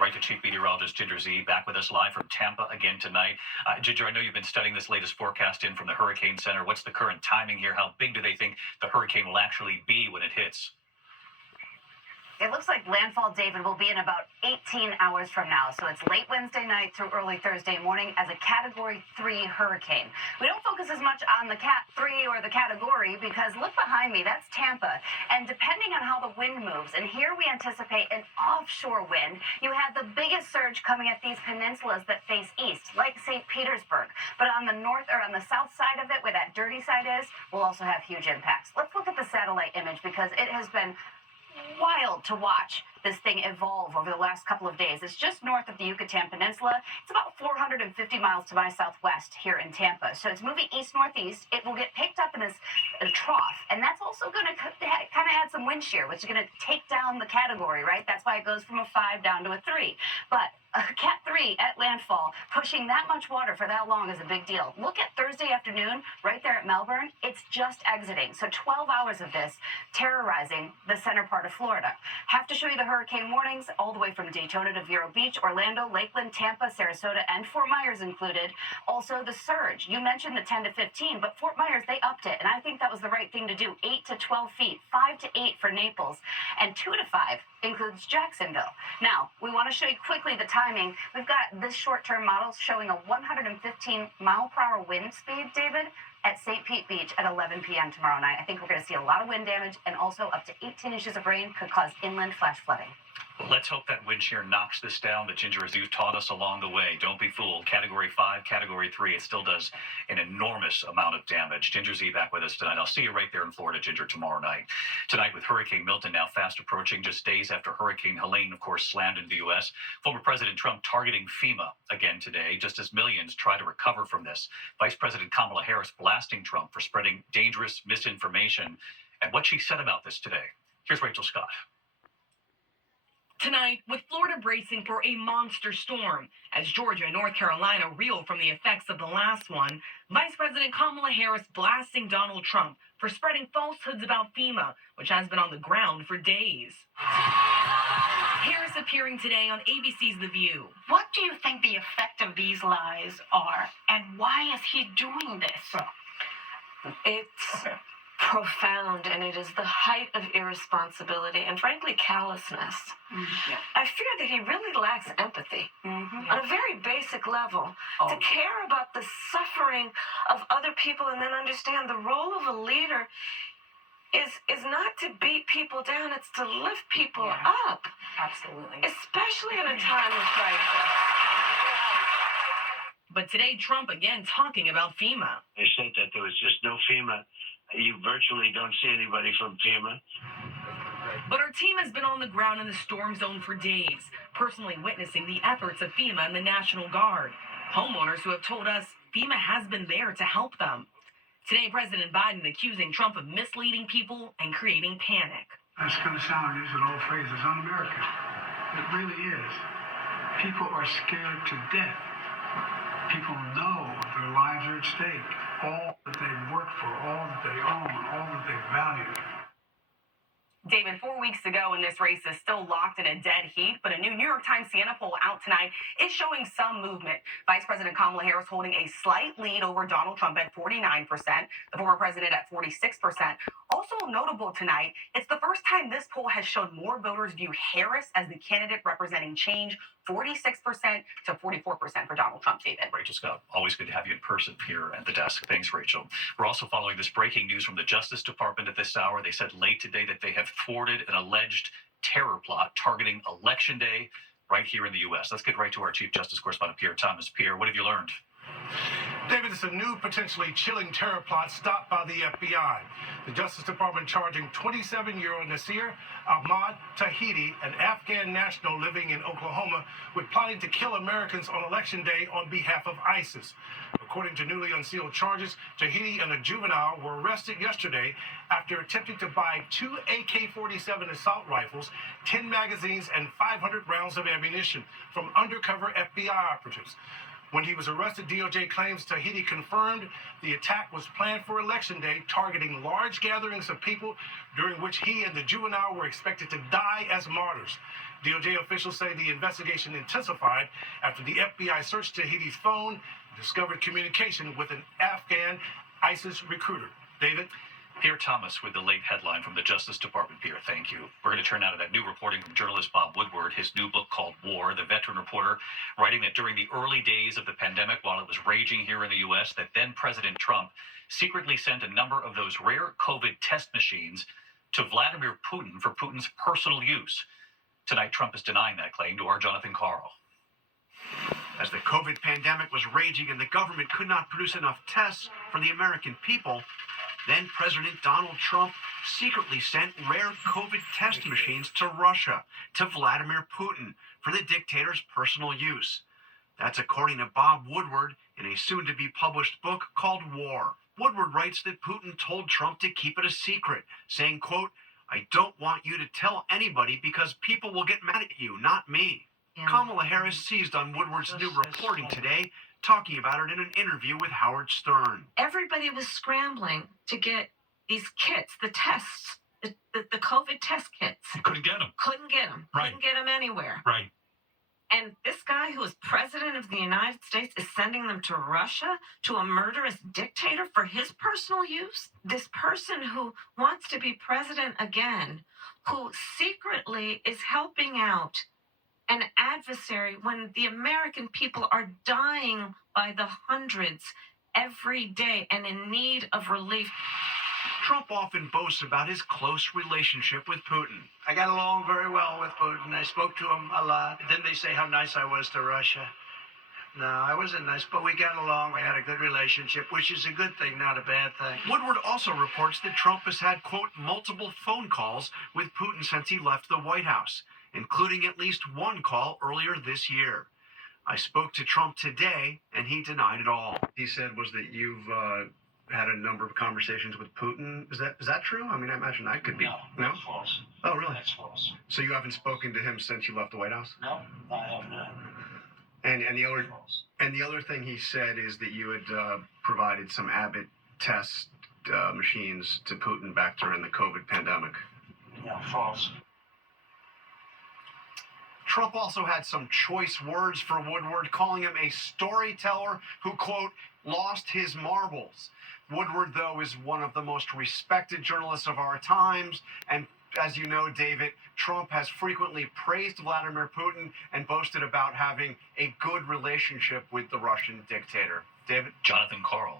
right to Chief Meteorologist Ginger Zee, back with us live from Tampa again tonight. Ginger, I know you've been studying this latest forecast in from the Hurricane Center. What's the current timing here? How big do they think the hurricane will actually be when it hits? It looks like landfall, David, will be in about 18 hours from now. So it's late Wednesday night through early Thursday morning as a Category 3 hurricane. We don't focus as much on the Cat 3 or the category because look behind me, that's Tampa. And depending on how the wind moves, and here we anticipate an offshore wind, you have the biggest surge coming at these peninsulas that face east, like St. Petersburg. But on the north or on the south side of it, where that dirty side is, we'll also have huge impacts. Let's look at the satellite image because it has been wild to watch this thing evolve over the last couple of days. It's just north of the Yucatan Peninsula. It's about 450 miles to my southwest here in Tampa. So it's moving east-northeast. It will get picked up in this trough, and that's also going to kind of add some wind shear, which is going to take down the category, right? That's why it goes from a 5 down to a 3. But a Cat 3 at landfall, pushing that much water for that long is a big deal. Look at Thursday afternoon, right there at Melbourne. It's just exiting. So 12 hours of this terrorizing the center part of Florida. Have to show you the hurricane warnings all the way from Daytona to Vero Beach, Orlando, Lakeland, Tampa, Sarasota, and Fort Myers included. Also the surge. You mentioned the 10 to 15, but Fort Myers, they upped it, and I think that was the right thing to do. 8 to 12 feet, 5 to 8 for Naples, and 2 to 5 includes Jacksonville. Now, we want to show you quickly the timing. We've got this short-term model showing a 115 mile per hour wind speed, David, at St. Pete Beach at 11 p.m. tomorrow night. I think we're going to see a lot of wind damage, and also up to 18 inches of rain could cause inland flash flooding. Well, let's hope that wind shear knocks this down that Ginger, as you've taught us along the way. Don't be fooled. Category 5, Category 3, it still does an enormous amount of damage. Ginger Zee back with us tonight. I'll see you right there in Florida, Ginger, tomorrow night. Tonight with Hurricane Milton now fast approaching, just days after Hurricane Helene, of course, slammed into the U.S. Former President Trump targeting FEMA again today, just as millions try to recover from this. Vice President Kamala Harris blasting Trump for spreading dangerous misinformation. And what she said about this today. Here's Rachel Scott. Tonight, with Florida bracing for a monster storm, as Georgia and North Carolina reel from the effects of the last one, Vice President Kamala Harris blasting Donald Trump for spreading falsehoods about FEMA, which has been on the ground for days. Harris appearing today on ABC's The View. What do you think the effect of these lies are, and why is he doing this? It's profound, and it is the height of irresponsibility and, frankly, callousness. Mm-hmm. I fear that he really lacks empathy on a very basic level to care about the suffering of other people and then understand the role of a leader is not to beat people down, it's to lift people up. Absolutely. Especially in a time of crisis. But today, Trump again talking about FEMA. They said that there was just no FEMA. You virtually don't see anybody from FEMA. But our team has been on the ground in the storm zone for days, personally witnessing the efforts of FEMA and the National Guard. Homeowners who have told us FEMA has been there to help them. Today, President Biden accusing Trump of misleading people and creating panic. That's going to sound, use an old phrase, it's un-American. It really is. People are scared to death. People know their lives are at stake. All that they've worked for, all that they own, all that they value. David, 4 weeks ago, and this race is still locked in a dead heat, but a new New York Times Siena poll out tonight is showing some movement. Vice President Kamala Harris holding a slight lead over Donald Trump at 49%, the former president at 46%. Also notable tonight, it's the first time this poll has shown more voters view Harris as the candidate representing change, 46% to 44% for Donald Trump, David. Rachel Scott, always good to have you in person here at the desk. Thanks, Rachel. We're also following this breaking news from the Justice Department at this hour. They said late today that they have thwarted an alleged terror plot targeting Election Day right here in the U.S. Let's get right to our Chief Justice Correspondent, Pierre Thomas. Pierre, what have you learned? David, it's a new potentially chilling terror plot stopped by the FBI. The Justice Department charging 27-year-old Nasir Ahmad Tahiti, an Afghan national living in Oklahoma, with plotting to kill Americans on Election Day on behalf of ISIS. According to newly unsealed charges, Tahiti and a juvenile were arrested yesterday after attempting to buy 2 AK-47 assault rifles, 10 magazines, and 500 rounds of ammunition from undercover FBI operatives. When he was arrested, DOJ claims Tahiti confirmed the attack was planned for Election Day, targeting large gatherings of people during which he and the juvenile were expected to die as martyrs. DOJ officials say the investigation intensified after the FBI searched Tahiti's phone and discovered communication with an Afghan ISIS recruiter. David? Pierre Thomas with the late headline from the Justice Department. Pierre, thank you. We're going to turn now to that new reporting from journalist Bob Woodward, his new book called War, the veteran reporter, writing that during the early days of the pandemic, while it was raging here in the U.S., that then President Trump secretly sent a number of those rare COVID test machines to Vladimir Putin for Putin's personal use. Tonight, Trump is denying that claim to our Jonathan Carl. As the COVID pandemic was raging and the government could not produce enough tests for the American people, then President Donald Trump secretly sent rare COVID test machines to Russia, to Vladimir Putin, for the dictator's personal use. That's according to Bob Woodward in a soon-to-be-published book called War. Woodward writes that Putin told Trump to keep it a secret, saying, quote, "I don't want you to tell anybody because people will get mad at you, not me." Kamala Harris seized on Woodward's new reporting today, talking about it in an interview with Howard Stern. Everybody was scrambling to get these kits, the tests, the COVID test kits. Couldn't get him. Couldn't get them. Right. Couldn't get them anywhere. Right. And this guy who is president of the United States is sending them to Russia, to a murderous dictator for his personal use? This person who wants to be president again, who secretly is helping out an adversary when the American people are dying by the hundreds every day and in need of relief. Trump often boasts about his close relationship with Putin. I got along very well with Putin. I spoke to him a lot. Didn't they say how nice I was to Russia? No, I wasn't nice, but we got along. We had a good relationship, which is a good thing, not a bad thing. Woodward also reports that Trump has had, quote, multiple phone calls with Putin since he left the White House, including at least one call earlier this year. I spoke to Trump today, and he denied it all. He said was that you've had a number of conversations with Putin. Is that true? I mean, I imagine that could be. No, that's false. Oh, really? That's false. So you haven't spoken to him since you left the White House? No, I have not. And the other thing he said is that you had provided some Abbott test machines to Putin back during the COVID pandemic. Yeah, false. Trump also had some choice words for Woodward, calling him a storyteller who, quote, lost his marbles. Woodward, though, is one of the most respected journalists of our times, and as you know, David, Trump has frequently praised Vladimir Putin and boasted about having a good relationship with the Russian dictator. David? Jonathan Carl.